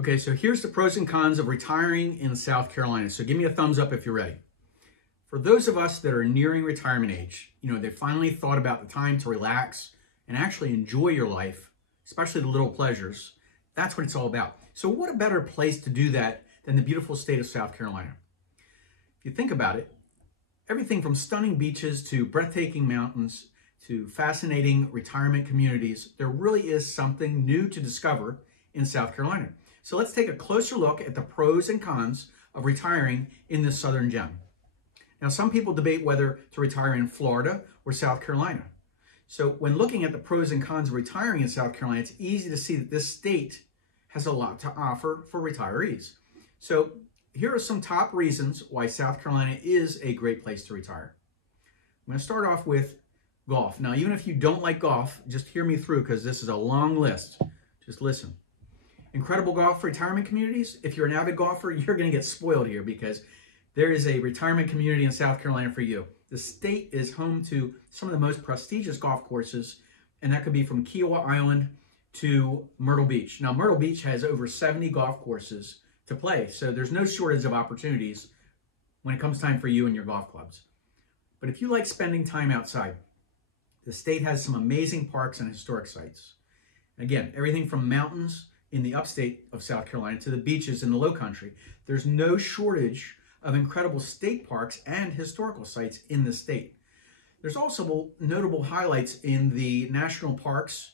Okay, so here's the pros and cons of retiring in South Carolina. So give me a thumbs up if you're ready. For those of us that are nearing retirement age, they finally thought about the time to relax and actually enjoy your life, especially the little pleasures. That's what it's all about. So what a better place to do that than the beautiful state of South Carolina? If you think about it, everything from stunning beaches to breathtaking mountains to fascinating retirement communities, there really is something new to discover in South Carolina. So let's take a closer look at the pros and cons of retiring in this southern gem. Now, some people debate whether to retire in Florida or South Carolina. So when looking at the pros and cons of retiring in South Carolina, it's easy to see that this state has a lot to offer for retirees. So here are some top reasons why South Carolina is a great place to retire. I'm going to start off with golf. Now, even if you don't like golf, just hear me through because this is a long list. Just listen. Incredible golf retirement communities. If you're an avid golfer, you're going to get spoiled here because there is a retirement community in South Carolina for you. The state is home to some of the most prestigious golf courses, and that could be from Kiowa Island to Myrtle Beach. Now, Myrtle Beach has over 70 golf courses to play, so there's no shortage of opportunities when it comes time for you and your golf clubs. But if you like spending time outside, the state has some amazing parks and historic sites. Again, everything from mountains in the upstate of South Carolina to the beaches in the low country. There's no shortage of incredible state parks and historical sites in the state. There's also notable highlights in the national parks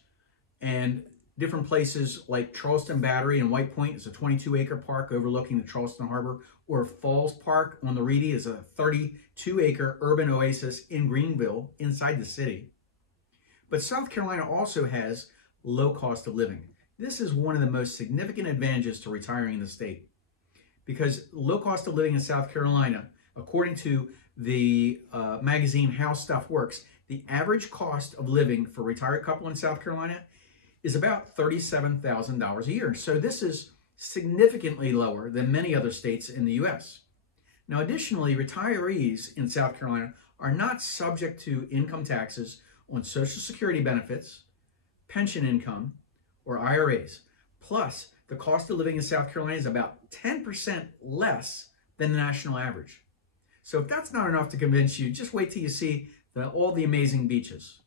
and different places like Charleston Battery and White Point is a 22-acre park overlooking the Charleston Harbor, or Falls Park on the Reedy is a 32-acre urban oasis in Greenville inside the city. But South Carolina also has low cost of living. This is one of the most significant advantages to retiring in the state because low cost of living in South Carolina, according to the magazine How Stuff Works, the average cost of living for a retired couple in South Carolina is about $37,000 a year. So this is significantly lower than many other states in the U.S. Now, additionally, retirees in South Carolina are not subject to income taxes on Social Security benefits, pension income, or IRAs. Plus, the cost of living in South Carolina is about 10% less than the national average. So if that's not enough to convince you, just wait till you see all the amazing beaches.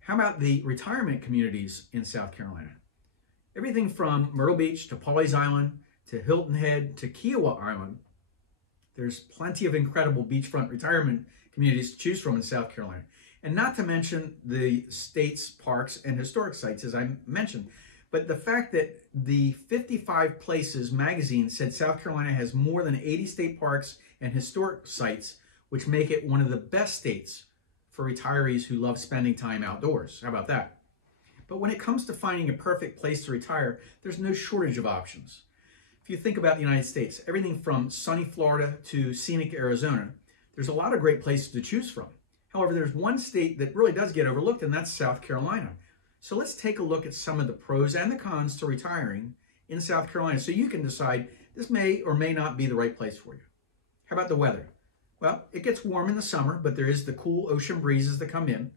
How about the retirement communities in South Carolina? Everything from Myrtle Beach to Pawleys Island to Hilton Head to Kiowa Island, there's plenty of incredible beachfront retirement communities to choose from in South Carolina. And not to mention the state's parks and historic sites, as I mentioned. But the fact that the 55 Places magazine said South Carolina has more than 80 state parks and historic sites, which make it one of the best states for retirees who love spending time outdoors. How about that? But when it comes to finding a perfect place to retire, there's no shortage of options. If you think about the United States, everything from sunny Florida to scenic Arizona, there's a lot of great places to choose from. However, there's one state that really does get overlooked, and that's South Carolina. So let's take a look at some of the pros and the cons to retiring in South Carolina so you can decide this may or may not be the right place for you. How about the weather? Well, it gets warm in the summer, but there is the cool ocean breezes that come in.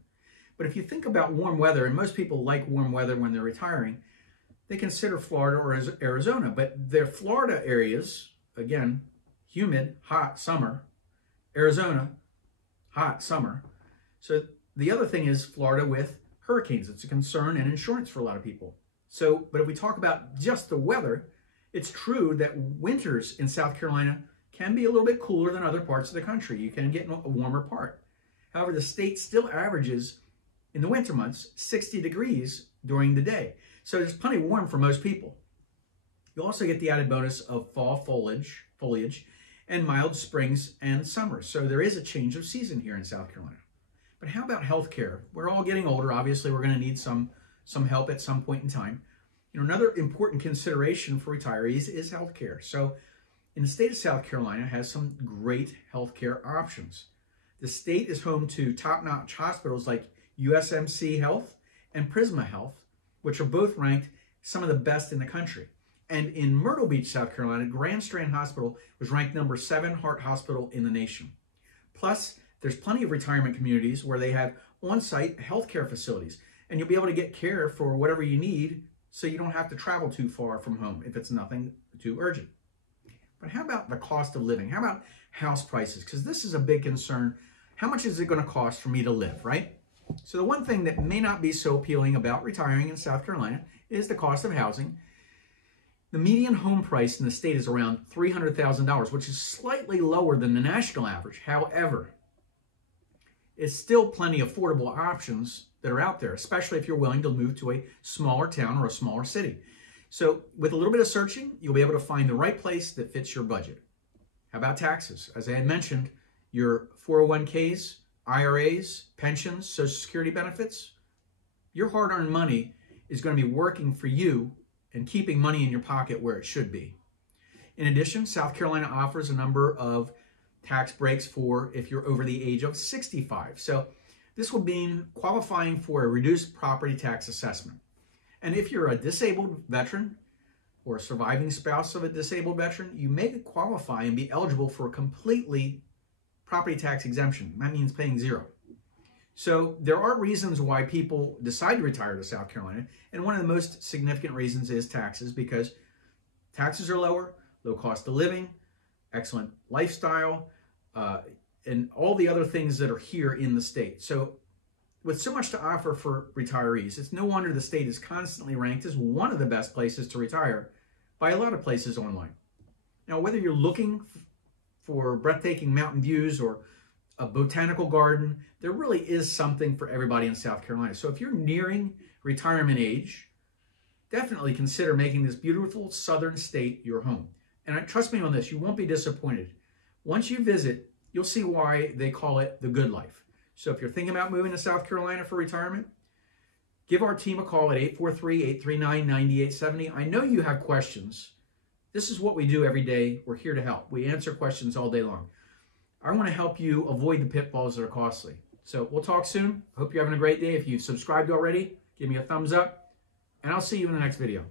But if you think about warm weather, and most people like warm weather when they're retiring, they consider Florida or Arizona. But their Florida areas, again, humid, hot summer. Arizona, hot summer. So the other thing is Florida with hurricanes. It's a concern and insurance for a lot of people. So, but if we talk about just the weather, it's true that winters in South Carolina can be a little bit cooler than other parts of the country. You can get a warmer part. However, the state still averages in the winter months 60 degrees during the day. So there's plenty warm for most people. You also get the added bonus of fall foliage and mild springs and summers. So there is a change of season here in South Carolina. But how about healthcare? We're all getting older. Obviously, we're going to need some help at some point in time. Another important consideration for retirees is healthcare. So in the state of South Carolina has some great healthcare options. The state is home to top-notch hospitals like USMC Health and Prisma Health, which are both ranked some of the best in the country. And in Myrtle Beach, South Carolina, Grand Strand Hospital was ranked number 7 heart hospital in the nation. Plus, there's plenty of retirement communities where they have on-site healthcare facilities, and you'll be able to get care for whatever you need so you don't have to travel too far from home if it's nothing too urgent. But how about the cost of living? How about house prices? Because this is a big concern. How much is it going to cost for me to live, right? So the one thing that may not be so appealing about retiring in South Carolina is the cost of housing. The median home price in the state is around $300,000, which is slightly lower than the national average. However, it's still plenty of affordable options that are out there, especially if you're willing to move to a smaller town or a smaller city. So with a little bit of searching, you'll be able to find the right place that fits your budget. How about taxes? As I had mentioned, your 401ks, IRAs, pensions, Social Security benefits, your hard-earned money is going to be working for you and keeping money in your pocket where it should be. In addition, South Carolina offers a number of tax breaks for if you're over the age of 65. So this will mean qualifying for a reduced property tax assessment. And if you're a disabled veteran or a surviving spouse of a disabled veteran, you may qualify and be eligible for a completely property tax exemption. That means paying zero. So there are reasons why people decide to retire to South Carolina. And one of the most significant reasons is taxes, because taxes are lower, low cost of living, excellent lifestyle, and all the other things that are here in the state. So with so much to offer for retirees, it's no wonder the state is constantly ranked as one of the best places to retire by a lot of places online. Now, whether you're looking for breathtaking mountain views or a botanical garden, there really is something for everybody in South Carolina. So if you're nearing retirement age, definitely consider making this beautiful southern state your home. And trust me on this, you won't be disappointed. Once you visit, you'll see why they call it the good life. So if you're thinking about moving to South Carolina for retirement, give our team a call at 843-839-9870. I know you have questions. This is what we do every day. We're here to help. We answer questions all day long. I want to help you avoid the pitfalls that are costly. So we'll talk soon. I hope you're having a great day. If you've subscribed already, give me a thumbs up, and I'll see you in the next video.